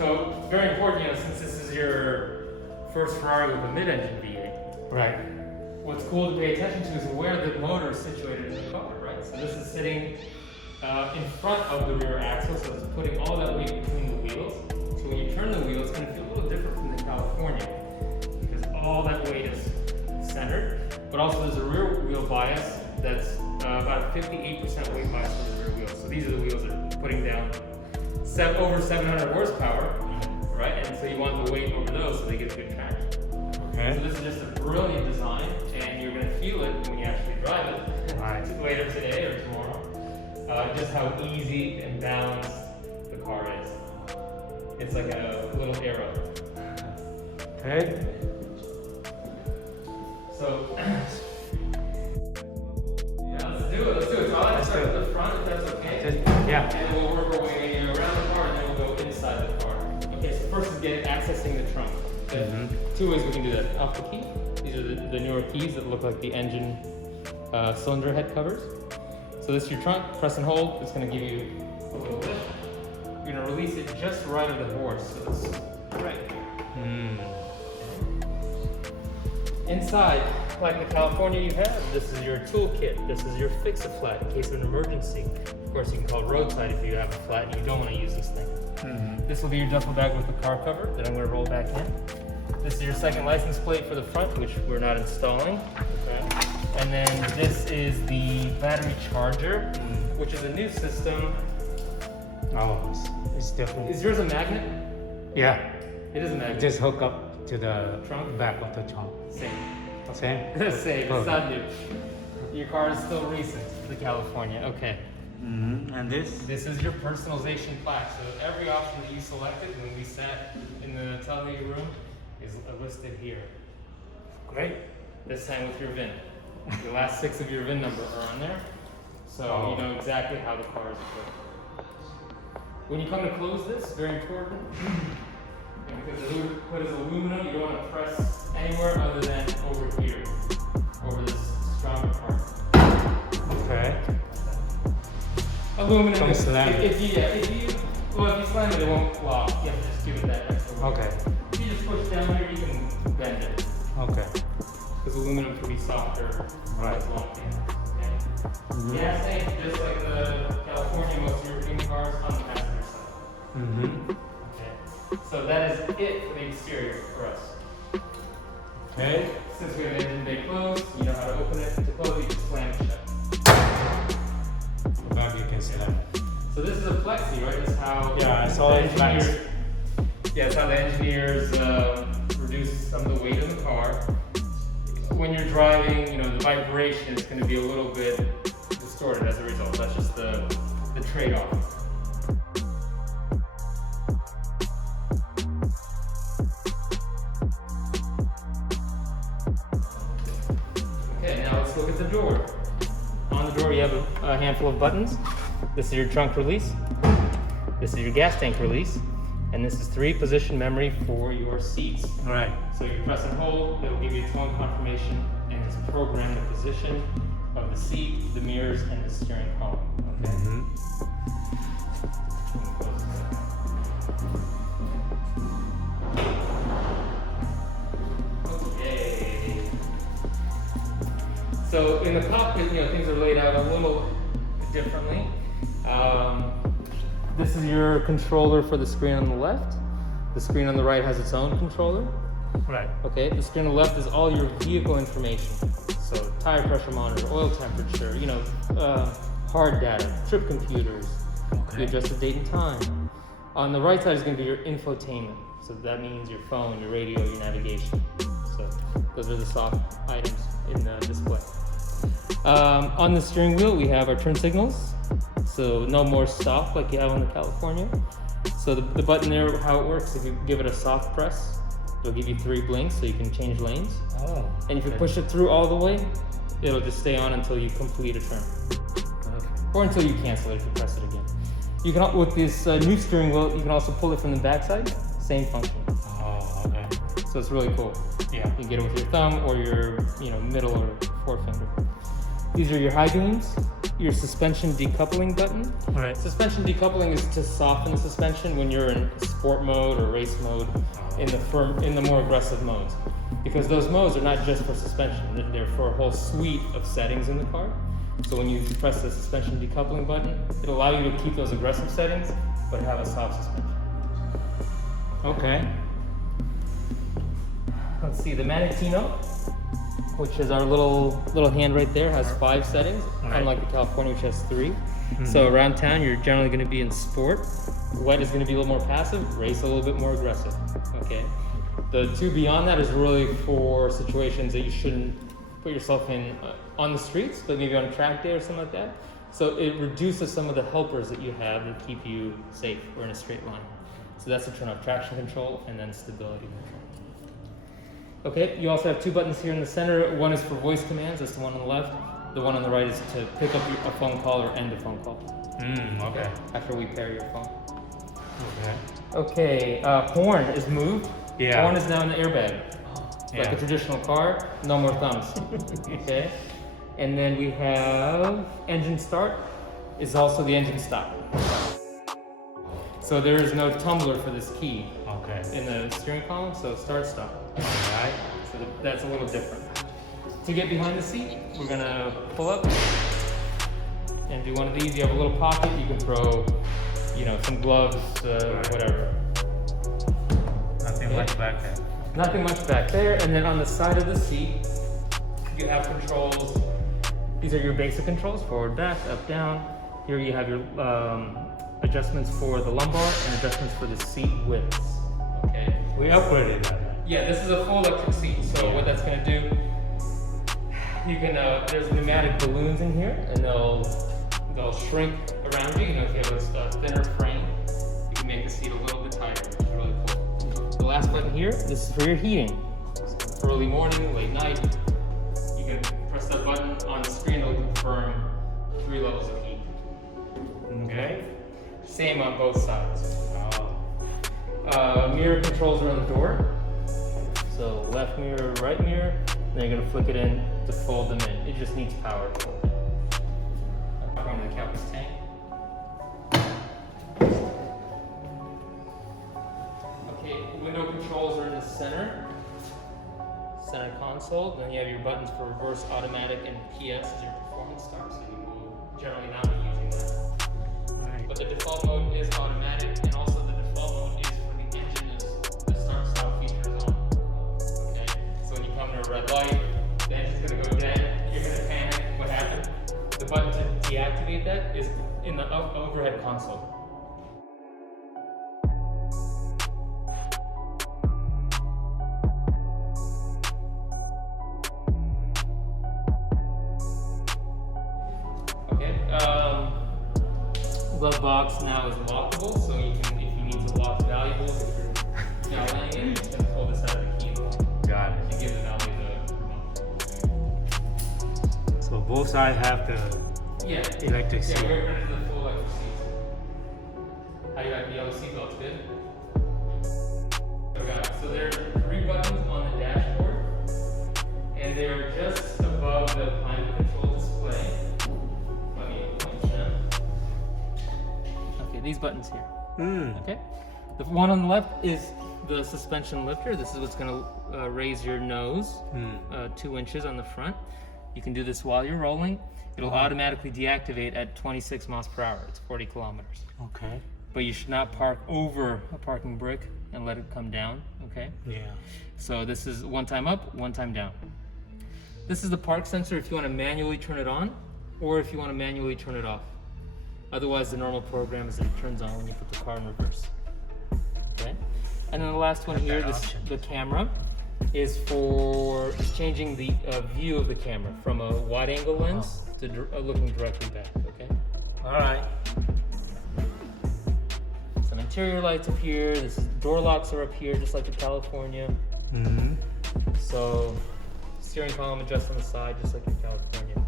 So very important, since this is your first Ferrari with a mid-engine V8. Right. What's cool to pay attention to is where the motor is situated in the car, right? So this is sitting in front of the rear axle, so it's putting all that weight between the wheels. So when you turn the wheel, it's going to feel a little different from the California because all that weight is centered. But also there's a rear wheel bias that's about 58% weight bias for the rear wheels. So these are the wheels that are putting down over 700 horsepower, right? And so you want the weight over those so they get good traction. Okay. So this is just a brilliant design, and you're going to feel it when you actually drive it Right. later today or tomorrow. Just how easy and balanced the car is. It's like a little arrow. Okay. So, yeah, let's do it. So I'll have to start at the front if that's okay. Yeah. And then we'll work our way around the car, and then we'll go inside the car. Okay, so first is accessing the trunk. Okay. Two ways we can do that. Off the key. These are the newer keys that look like the engine cylinder head covers. So this is your trunk. Press and hold. It's going to give you a little lift. You're going to release it just right of the horse. So it's right here. Inside, like the California you have, this is your toolkit. This is your fix-a-flat in case of an emergency. Of course, you can call roadside if you have a flat and you don't want to use this thing. This will be your duffel bag with the car cover that I'm going to roll back in. This is your second license plate for the front, which we're not installing. Okay. And then this is the battery charger, which is a new system. Oh, it's different. Is yours a magnet? Yeah. It is a magnet. Just hook up to the Trunk? back of the trunk. Same. Same? Same. It's not new. Your car is still recent, the California. Okay. And this? This is your personalization plaque. So every option that you selected when we sat in the tele room is listed here. Great. This time with your VIN. The last 6 of your VIN number are on there. So you know exactly how the car is equipped. When you come to close this, very important, because the hood is aluminum, you don't want to press anywhere other than over here, over this stronger part. Okay. Aluminum. Don't slam it. If you slam it, it won't lock. You have to just give it that extra weight. Okay. If you just push down here, you can bend it. Okay. Because aluminum can be softer. Right. As long okay. Yeah, same. Just like the California, most European cars on the passenger side. Okay. So that is it for the exterior for us. Okay. Since we have engine bay closed, you know how to open it. To close it, you just slam it shut. About you can slam it. So this is a plexi, right? That's how Yeah, I saw it flex. Yeah, it's how the engineers reduce some of the weight of the car. When you're driving, the vibration is going to be a little bit distorted as a result. That's just the trade-off. Okay, now let's look at the door. On the door, you have a handful of buttons. This is your trunk release. This is your gas tank release. And this is 3-position memory for your seats. Right. So you press and hold, it'll give you tone confirmation, and it's programmed the position of the seat, the mirrors, and the steering column. Okay. Okay. So in the cockpit, things are laid out a little differently. This is your controller for the screen on the left. The screen on the right has its own controller. Right. Okay, the screen on the left is all your vehicle information. So tire pressure monitor, oil temperature, hard data, trip computers, you adjust the date and time. On the right side is going to be your infotainment. So that means your phone, your radio, your navigation. So those are the soft items in the display. On the steering wheel, we have our turn signals. So no more stop like you have on the California. So the button there, how it works, if you give it a soft press, it'll give you 3 blinks so you can change lanes. Oh. And if you push it through all the way, it'll just stay on until you complete a turn. Okay. Or until you cancel it if you press it again. You can, with this new steering wheel, you can also pull it from the backside, same function. Oh, okay. So it's really cool. Yeah. You can get it with your thumb or your middle or forefinger. These are your high beams, your suspension decoupling button. Right. Suspension decoupling is to soften the suspension when you're in sport mode or race mode, in the more aggressive modes. Because those modes are not just for suspension, they're for a whole suite of settings in the car. So when you press the suspension decoupling button, it'll allow you to keep those aggressive settings, but have a soft suspension. Okay. Let's see, the Manatino, which is our little hand right there, has 5 settings, unlike the California, which has 3. So around town, you're generally going to be in sport. Wet is going to be a little more passive. Race a little bit more aggressive. Okay. The 2 beyond that is really for situations that you shouldn't put yourself in on the streets, but maybe on a track day or something like that. So it reduces some of the helpers that you have that keep you safe or in a straight line. So that's to turn off traction control and then stability control. Okay, you also have 2 buttons here in the center. One is for voice commands, that's the one on the left. The one on the right is to pick up a phone call or end a phone call. Okay. After we pair your phone. Okay. Okay, horn is moved. Yeah. Horn is now in the airbag. Like Yeah. a traditional car, no more thumbs. Okay? And then we have engine start is also the engine stop. So there is no tumbler for this key Okay. in the steering column, so start stop. Alright. So that's a little different. To get behind the seat, we're gonna pull up and do one of these. You have a little pocket, you can throw, some gloves, whatever. Nothing much back there. Nothing much back there. And then on the side of the seat, you have controls. These are your basic controls, forward, back, up, down. Here you have your adjustments for the lumbar and adjustments for the seat widths. Okay. We upgraded that. Yeah, this is a full electric seat. So what that's gonna do, you can, there's pneumatic balloons in here and they'll shrink around you. If you have a thinner frame, you can make the seat a little bit tighter, which is really cool. The last button here, this is for your heating. So early morning, late night, you can press that button on the screen, it'll confirm 3 levels of heat. Okay? Same on both sides. Mirror controls are on the door. So left mirror, right mirror, then you're gonna flick it in to fold them in. It just needs power to fold. According to the captain's tank. Okay, window controls are in the center console. Then you have your buttons for reverse, automatic, and PS as your performance start. So you will generally not be using that. Right. But the default mode is automatic, and also the default mode is for the engine is the start-stop feature is on. Okay, so when you come to a red light, the engine's gonna go dead. You're gonna panic. What happened? The button to deactivate that is in the overhead console. Okay. Glove box now is lockable, so you can, if you need to lock valuables, if you're now laying it, you can pull this out of the key and lock. Got it. You give the valet the remote. So both sides have the Yeah. electric seat. Yeah, we're gonna do the full electric seats. How you got the yellow seatbelts? Good? Okay, so there are 3 buttons on the dashboard, and they're just above the climate control display. Let me point them. Okay, these buttons here. Okay. The one on the left is the suspension lifter. This is what's going to raise your nose 2 inches on the front. You can do this while you're rolling. It'll automatically deactivate at 26 miles per hour. It's 40 kilometers. Okay. But you should not park over a parking brake and let it come down, okay? Yeah. So this is 1 time up, 1 time down. This is the park sensor if you want to manually turn it on or if you want to manually turn it off. Otherwise, the normal program is that it turns on when you put the car in reverse. Okay? And then the last one here, the camera, is for changing the view of the camera from a wide-angle lens to looking directly back, okay? All right. Some interior lights up here. This is, door locks are up here, just like the California. So steering column adjusts on the side, just like in California.